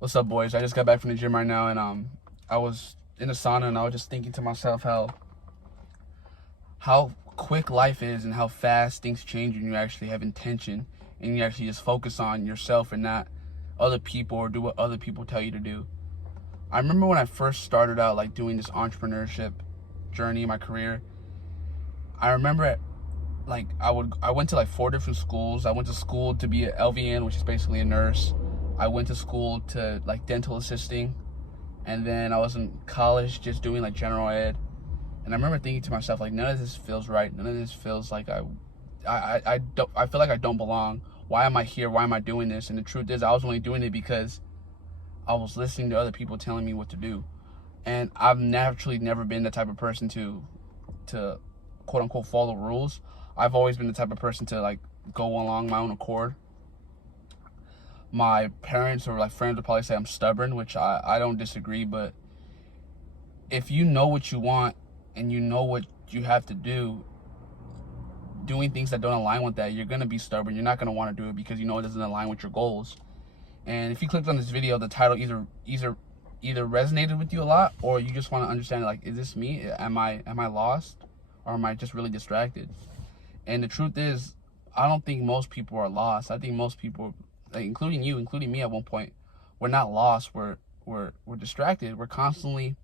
What's up, boys? I just got back from the gym right now, and I was in the sauna, and I was just thinking to myself how quick life is and how fast things change when you actually have intention and you actually just focus on yourself and not other people or do what other people tell you to do. I remember when I first started out like doing this entrepreneurship journey in my career. I remember I went to like 4 different schools. I went to school to be an LVN, which is basically a nurse. I went to school to like dental assisting, and then I was in college just doing like general ed. And I remember thinking to myself, like, none of this feels right. None of this feels like I feel like I don't belong. Why am I here? Why am I doing this? And the truth is, I was only doing it because I was listening to other people telling me what to do. And I've naturally never been the type of person to quote unquote follow rules. I've always been the type of person to like go along my own accord. My parents or like friends would probably say I'm stubborn, which I don't disagree, but if you know what you want and you know what you have to do, doing things that don't align with that, you're gonna be stubborn. You're not gonna want to do it because you know it doesn't align with your goals. And if you clicked on this video, the title either resonated with you a lot, or you just want to understand, like, is this me? Am I lost, or am I just really distracted? And the truth is, I don't think most people are lost. I think most people, like, including you, including me at one point, we're not lost. We're distracted. We're constantly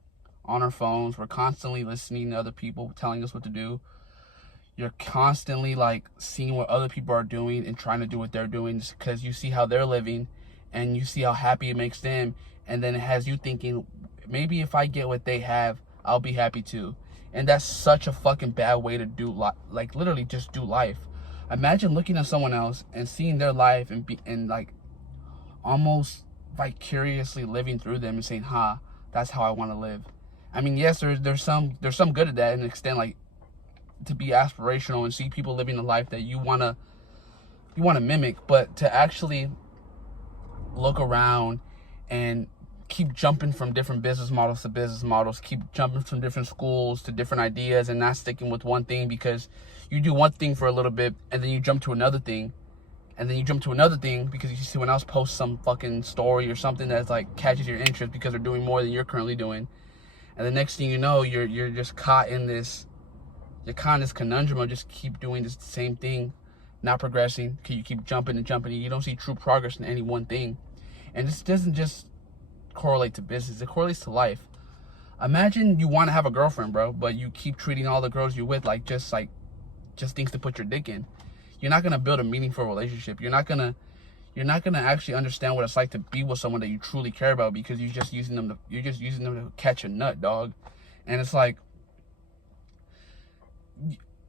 on our phones. We're constantly listening to other people telling us what to do. You're constantly like seeing what other people are doing and trying to do what they're doing just because you see how they're living and you see how happy it makes them, and then it has you thinking, maybe if I get what they have, I'll be happy too. And that's such a fucking bad way to do like literally just do life. Imagine looking at someone else and seeing their life and like almost vicariously living through them and saying, that's how I want to live. I mean, yes, there's some good at that in an extent, like to be aspirational and see people living a life that you wanna mimic, but to actually look around and keep jumping from different business models to business models, keep jumping from different schools to different ideas and not sticking with one thing because you do one thing for a little bit and then you jump to another thing and then you jump to another thing because you see someone else post some fucking story or something that's like catches your interest because they're doing more than you're currently doing. And the next thing you know, you're just caught in this conundrum of just keep doing this same thing, not progressing. You keep jumping and jumping and you don't see true progress in any one thing. And this doesn't just correlate to business, it correlates to life. Imagine you want to have a girlfriend, bro, but you keep treating all the girls you're with like just things to put your dick in. You're not gonna build a meaningful relationship. You're not gonna actually understand what it's like to be with someone that you truly care about because you're just using them to catch a nut, dog. And it's like,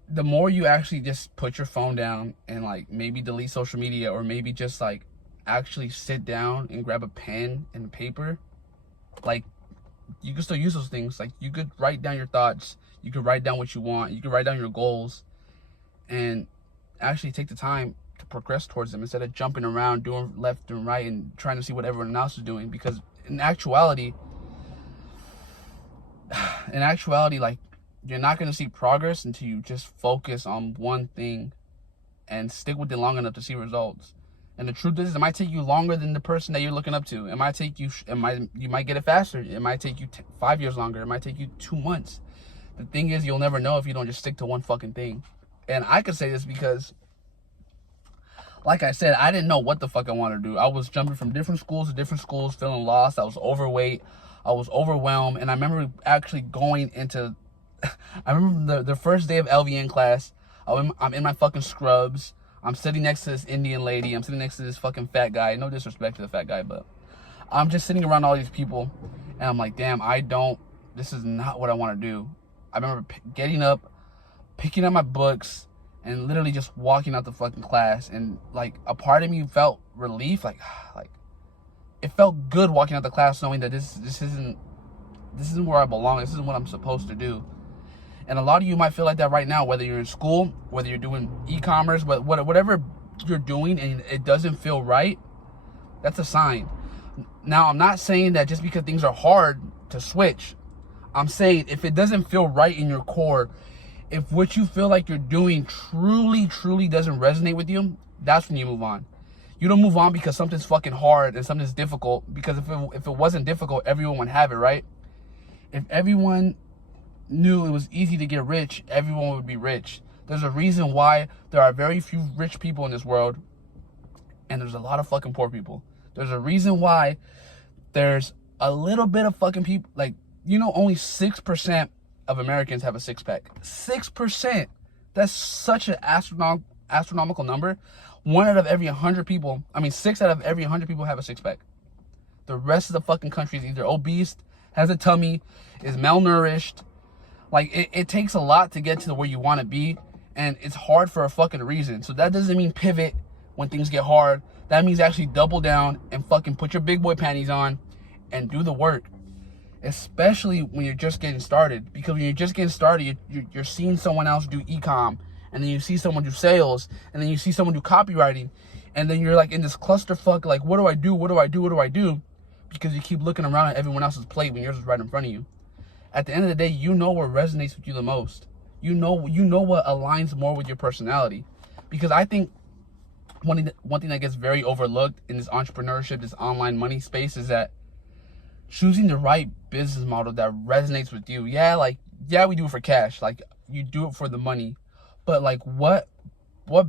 the more you actually just put your phone down and like maybe delete social media, or maybe just like actually sit down and grab a pen and paper, like you can still use those things. Like you could write down your thoughts, you could write down what you want, you could write down your goals, and actually take the time to progress towards them instead of jumping around doing left and right and trying to see what everyone else is doing. Because in actuality, like, you're not going to see progress until you just focus on one thing and stick with it long enough to see results. And the truth is, it might take you longer than the person that you're looking up to. It might take you, you might get it faster. It might take you 5 years longer. It might take you 2 months. The thing is, you'll never know if you don't just stick to one fucking thing. And I could say this because, like I said, I didn't know what the fuck I wanted to do. I was jumping from different schools to different schools, feeling lost. I was overweight. I was overwhelmed. And I remember actually going into, I remember the first day of LVN class, I'm in my fucking scrubs. I'm sitting next to this Indian lady. I'm sitting next to this fucking fat guy. No disrespect to the fat guy, but I'm just sitting around all these people. And I'm like, damn, this is not what I want to do. I remember getting up, picking up my books, and literally just walking out the fucking class. And like a part of me felt relief. Like it felt good walking out the class knowing that this isn't where I belong. This isn't what I'm supposed to do. And a lot of you might feel like that right now, whether you're in school, whether you're doing e-commerce, but whatever you're doing and it doesn't feel right, that's a sign. Now, I'm not saying that just because things are hard to switch. I'm saying if it doesn't feel right in your core, if what you feel like you're doing truly doesn't resonate with you, that's when you move on. You don't move on because something's fucking hard and something's difficult. Because if it wasn't difficult, everyone would have it, right? If everyone knew it was easy to get rich, everyone would be rich. There's a reason why there are very few rich people in this world, and there's a lot of fucking poor people. There's a reason why there's a little bit of fucking people, like, you know, only 6% of Americans have a six-pack. 6%. That's such an astronomical number. 1 out of every 100 people, 6 out of every 100 people have a six-pack. The rest of the fucking country is either obese, has a tummy, is malnourished. Like, it takes a lot to get to where you want to be, and it's hard for a fucking reason. So that doesn't mean pivot when things get hard. That means actually double down and fucking put your big boy panties on and do the work. Especially when you're just getting started. Because when you're just getting started, you're seeing someone else do e-com, and then you see someone do sales, and then you see someone do copywriting, and then you're like in this clusterfuck, like, what do I do? What do I do? What do I do? Because you keep looking around at everyone else's plate when yours is right in front of you. At the end of the day, you know what resonates with you the most. You know what aligns more with your personality. Because I think one thing that gets very overlooked in this entrepreneurship, this online money space, is that choosing the right business model that resonates with you. Yeah, we do it for cash. Like, you do it for the money. But, like, what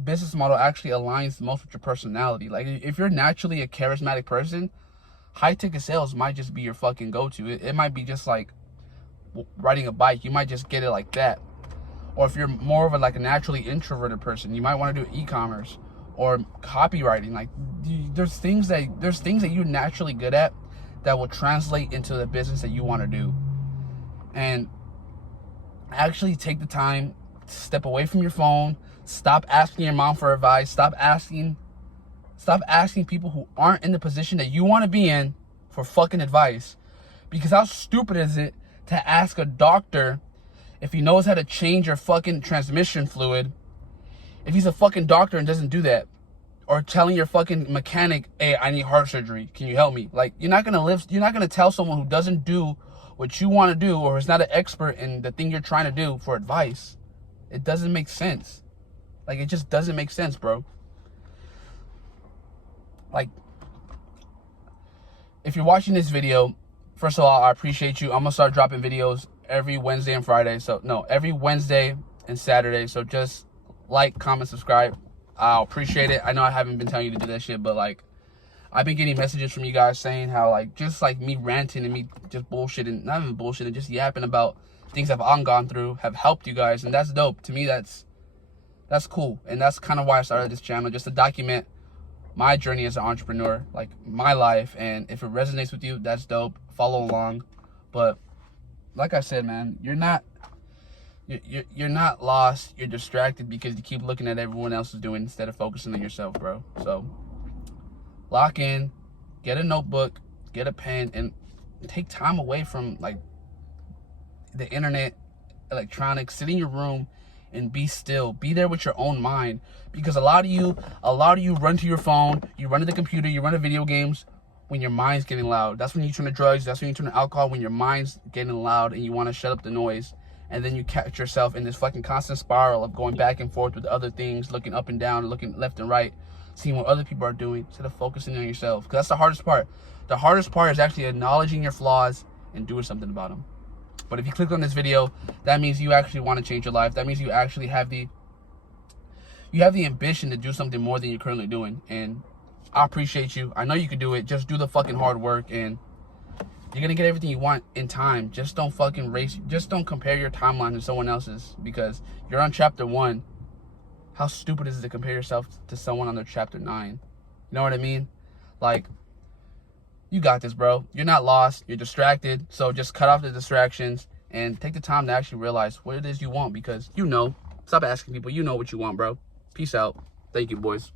business model actually aligns most with your personality? Like, if you're naturally a charismatic person, high-ticket sales might just be your fucking go-to. It might be just like riding a bike. You might just get it like that. Or if you're more of a naturally introverted person, you might want to do e-commerce or copywriting. Like, there's things that you're naturally good at that will translate into the business that you want to do. And actually take the time to step away from your phone. Stop asking your mom for advice. Stop asking people who aren't in the position that you want to be in for fucking advice. Because how stupid is it to ask a doctor if he knows how to change your fucking transmission fluid, if he's a fucking doctor and doesn't do that? Or telling your fucking mechanic, hey, I need heart surgery, can you help me? Like, you're not gonna tell someone who doesn't do what you want to do, or is not an expert in the thing you're trying to do, for advice. It doesn't make sense. Like, it just doesn't make sense, bro. Like, if you're watching this video, first of all, I appreciate you. I'm gonna start dropping videos every Wednesday and Friday. Every Wednesday and Saturday. So just like, comment, subscribe. I'll appreciate it. I know I haven't been telling you to do that shit, but, like, I've been getting messages from you guys saying how, like, just like me ranting and me just bullshitting, not even bullshitting, just yapping about things that I've gone through have helped you guys, and that's dope. To me, that's cool, and that's kind of why I started this channel, just to document my journey as an entrepreneur, like, my life. And if it resonates with you, that's dope. Follow along. But like I said, man, you're not lost. You're distracted because you keep looking at everyone else is doing instead of focusing on yourself, bro. So lock in, get a notebook, get a pen, and take time away from, like, the internet, electronics. Sit in your room and be still. Be there with your own mind. Because a lot of you run to your phone, you run to the computer, you run to video games when your mind's getting loud. That's when you turn to drugs, that's when you turn to alcohol, when your mind's getting loud and you want to shut up the noise. And then you catch yourself in this fucking constant spiral of going back and forth with other things, looking up and down, looking left and right, seeing what other people are doing instead of focusing on yourself. Because that's the hardest part. The hardest part is actually acknowledging your flaws and doing something about them. But if you click on this video, that means you actually want to change your life. That means you actually have the ambition to do something more than you're currently doing. And I appreciate you. I know you can do it. Just do the fucking hard work, and you're gonna get everything you want in time. Just don't fucking race. Just don't compare your timeline to someone else's, because you're on chapter 1. How stupid is it to compare yourself to someone on their chapter 9? You know what I mean? Like, you got this, bro. You're not lost. You're distracted. So just cut off the distractions and take the time to actually realize what it is you want, because you know. Stop asking people. You know what you want, bro. Peace out. Thank you, boys.